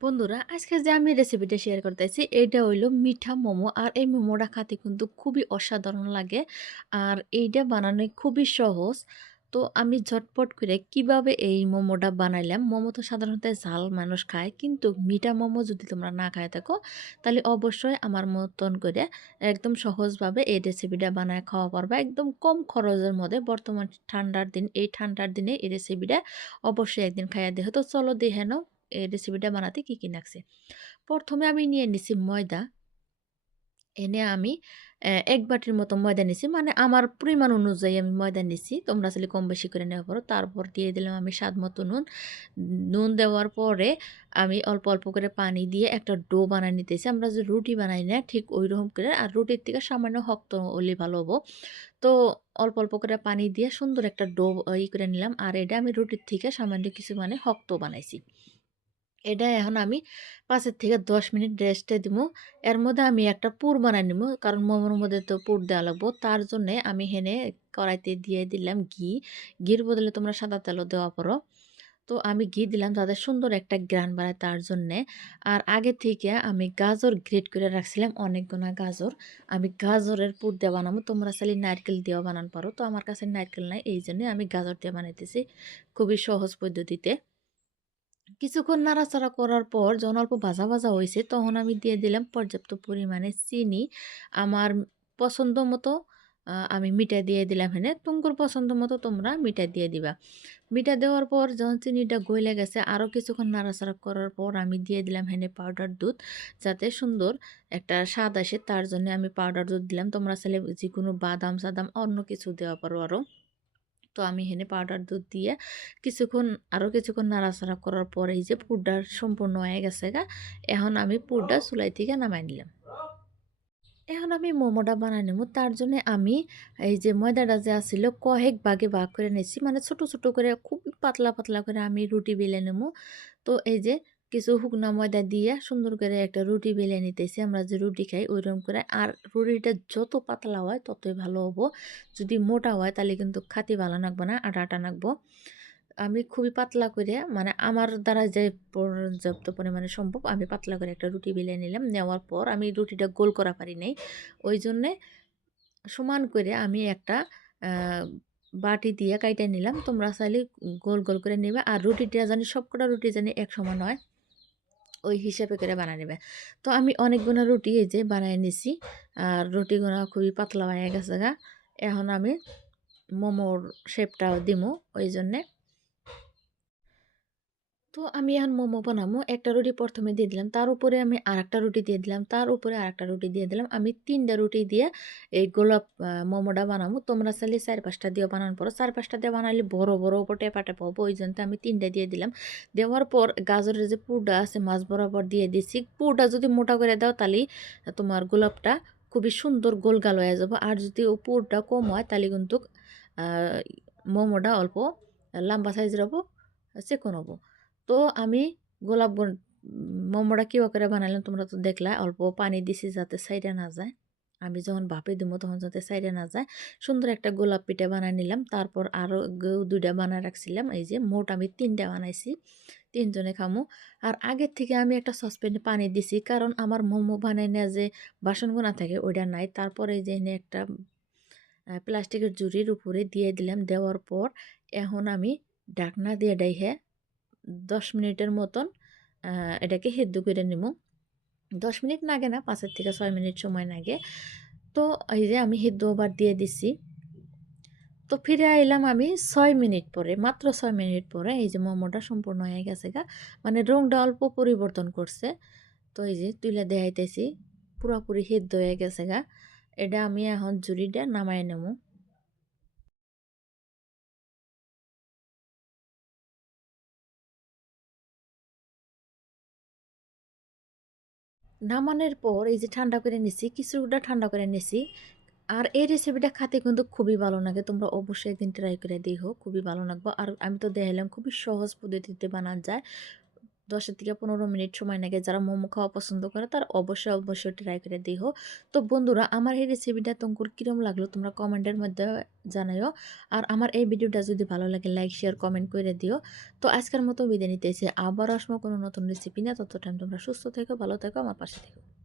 বন্ধুরা আজকে যে আমি রেসিপিটা শেয়ার করতেছি এটা হইলো মিঠা মোমো। আর এই মোমোটা খেতে কিন্তু খুবই অসাধারণ লাগে। আর এইটা বানানো খুবই সহজ। তো আমি ঝটপট করে কিভাবে এই মোমোটা বানাইলাম। মোমো তো সাধারণত ঝাল মানুষ খায়, কিন্তু মিঠা মোমো যদি তোমরা না খায় থাকো তাহলে অবশ্যই আমার মতন করে একদম সহজভাবে এই রেসিপিটা বানায় খাওয়া পারবা একদম কম খরচের মধ্যে। বর্তমান ঠান্ডার দিন, এই ঠান্ডার দিনে এই রেসিপিটা অবশ্যই একদিন খাইয়া দেখো। তো চলো দেখে নাও এই রেসিপিটা বানাতে কি লাগছে। প্রথমে আমি নিয়ে নিছি ময়দা। এনে আমি ১ বাটির মতো ময়দা নিছি। মানে আমার পরিমাণ অনুযায়ী আমি ময়দা নিছি। তোমরা আসলে কম বেশি করে নেওয়া পারো। তারপর দিয়ে দিলাম আমি স্বাদ মতো নুন। নুন দেওয়ার পরে আমি অল্প, অল্প করে পানি দিয়ে একটা ডো বানায় নিতেছি। আমরা যে রুটি বানাই না ঠিক ঐরকম করে। আর রুটির থেকে সামান্য শক্ত হলে ভালো হবো। তো অল্প, অল্প করে পানি দিয়ে সুন্দর একটা ডো করে নিলাম। আর এটা আমি রুটির থেকে সামান্য কিছু মানে শক্ত বানাইছি। এটা এখন আমি ৫ থেকে ১০ মিনিট রেস্টে দিমু। এর মধ্যে আমি একটা পুর বানায় নিমু। কারণ মোমোর মধ্যে তো পুর দেওয়া লাগবো। তার জন্যে আমি হেনে কড়াইতে দিয়ে দিলাম ঘি। ঘির বদলে তোমরা সাদা তেলও দেওয়া পারো। তো আমি ঘি দিলাম যাতে সুন্দর একটা ঘ্রাণ বাড়ায় তার জন্যে। আর আগে থেকে আমি গাজর গ্রেট করে রাখছিলাম অনেকগুনা গাজর। আমি গাজরের পুর দিয়ে বানাবো। তোমরা চাইলে নারকেল দিয়েও বানান পারো। তো আমার কাছে নারকেল নাই, এইজন্যে আমি গাজর দিয়ে বানাইতেছি। খুবই সহজ পদ্ধতিতে। কিছুক্ষণ নাড়াচাড়া করার পর যখন অল্প ভাজা ভাজা হয়েছে তখন আমি দিয়ে দিলাম পর্যাপ্ত পরিমাণে চিনি। আমার পছন্দ মতো আমি মিঠা দিয়ে দিলাম এখানে। তোমার পছন্দ মতো তোমরা মিঠা দিয়ে দিবা। মিঠা দেওয়ার পর যখন চিনিটা গইলে গেছে আরও কিছুক্ষণ নাড়াচাড়া করার পর আমি দিয়ে দিলাম এখানে পাউডার দুধ, যাতে সুন্দর একটা স্বাদ আসে তার জন্য আমি পাউডার দুধ দিলাম। তোমরা চাইলে যেকোনো বাদাম সাদাম অন্য কিছু দেওয়া পারো আরও। তো আমি এখানে পাউডার দুধ দিয়ে আরও কিছুক্ষণ নাড়াচাড়া করার পরে এই যে পুরটা সম্পূর্ণ হয়ে গেছে গা। এখন আমি পুরটা চুলাই থেকে নামাই নিলাম। এখন আমি মোমোটা বানাই নেবো। তার জন্য আমি এই যে ময়দাটা যে আছিল কয়েক ভাগে ভাগ করে নিয়েছি, মানে ছোট ছোট করে খুব পাতলা পাতলা করে আমি রুটি বেলে নেবো। তো এই যে কিছু শুকনা ময়দা দিয়ে সুন্দর করে একটা রুটি বেলে নিতেছি, আমরা যে রুটি খাই ওইরকম করে। আর রুটিটা যত পাতলা হয় ততই ভালো হবো। যদি মোটা হয় তাহলে কিন্তু খাতে ভালো লাগবে না, আটা আটা লাগবো। আমি খুবই পাতলা করে, মানে আমার দ্বারা যে পর্যাপ্ত পরিমাণে সম্ভব আমি পাতলা করে একটা রুটি বেলে নিলাম। নেওয়ার পর আমি রুটিটা গোল করা পারি নাই, ওই জন্যে সমান করে আমি একটা বাটি দিয়ে কাইটে নিলাম। তোমরা চাইলে গোল গোল করে নেবে। আর রুটিটা জানি সবকটা রুটি জানি এক সমান হয়, ওই হিসাবে করে বানিয়ে নেবে। তো আমি অনেকগুলো রুটি এই যে বানিয়ে নিছি। আর রুটিগুলো খুবই পাতলা হয়ে গেছে গা। এখন আমি মোমোর শেপটাও দিমু, ওই জন্যে। তো আমি এখন মোমো বানাবো। একটা রুটি প্রথমে দিয়ে দিলাম, তার উপরে আমি আরেকটা রুটি দিয়ে দিলাম, তার উপরে আরেকটা রুটি দিয়ে দিলাম। আমি ৩ টা রুটি দিয়ে এই গোলাপ মোমোটা বানাবো। তোমরা চাইলে ৪-৫টা দিয়েও বানান পারো। ৪-৫টা দিয়ে বানাইলে বড় বড় উপর টেপা টেপা হবো, ওই জন্য আমি ৩ টা দিয়ে দিলাম। দেওয়ার পর গাজরের যে পুরটা আছে মাছ বরাবর দিয়ে দিছি। পুরটা যদি মোটা করে দাও তাহলে তোমার গোলাপটা খুবই সুন্দর গোল গাল হয়ে যাবো। আর যদি ও পুরটা কম হয় তাহলে কিন্তু মোমোটা অল্প লম্বা সাইজের হবো, চিকন হবো। তো আমি গোলাপ মোমোটা কিবা করে বানাইলাম তোমরা তো দেখলা। অল্প পানি দিছি যাতে সাইডে না যায়। আমি যখন ভাপে দিব তখন যাতে সাইডে না যায়। সুন্দর একটা গোলাপ পিঠা বানাই নিলাম। তারপর আরও ২টা বানায় রাখছিলাম। এই যে মোট আমি ৩টা বানাইছি। ৩ জনে খামু। আর আগের থেকে আমি একটা সসপ্যানে পানি দিছি, কারণ আমার মোমো বানাই না যে বাসনগুনা থাকে ওইটা নাই। তারপরে এই যে এনে একটা প্লাস্টিকের ঝুড়ির উপরে দিয়ে দিলাম। দেওয়ার পর এখন আমি ঢাকনা দিয়ে ডাইখে ১০ মিনিটের মতন এটাকে সেদ্ধ করে নিব। ১০ মিনিট লাগে না, ৫ থেকে ৬ মিনিট সময় লাগে। তো এই যে আমি সেদ্ধ আবার দিয়ে দিছি। তো ফিরে আইলাম আমি ৬ মিনিট পরে, মাত্র ৬ মিনিট পরে। এই যে মোমোটা সম্পূর্ণ হয়ে গেছে গা, মানে রংটা অল্প পরিবর্তন করছে। তো এই যে তুইলা দেখাইতেছি পুরোপুরি সেদ্ধ হয়ে গেছে গা। এটা আমি এখন ঝুড়িটা নামাই নেব। নামানোর পর এই যে ঠান্ডা করে নিছি, কিছুটা ঠান্ডা করে নিছি। আর এই রেসিপিটা খেতে কিন্তু খুবই ভালো লাগে। তোমরা অবশ্যই একদিন ট্রাই করে দেখো, খুবই ভালো লাগবে। আর আমি তো দেখাইলাম খুবই সহজ পদ্ধতিতে বানানো যায়। 10 থেকে 15 মিনিট সময় লাগে। যারা মোমো খাওয়া পছন্দ করে তারা অবশ্যই ট্রাই করে দিও। তো বন্ধুরা আমার এই রেসিপিটা তোমার কিরম লাগলো তোমরা কমেন্টের মধ্যে জানাইও। আর আমার এই ভিডিওটা যদি ভালো লাগে লাইক, শেয়ার, কমেন্ট করে দিও। তো আজকের মতো বিদায় নিতেছি। আবার আসবো কোনো নতুন রেসিপি নিয়ে। ততক্ষণ তোমরা সুস্থ থেকো, ভালো থেকো, আমার পাশে থেকো।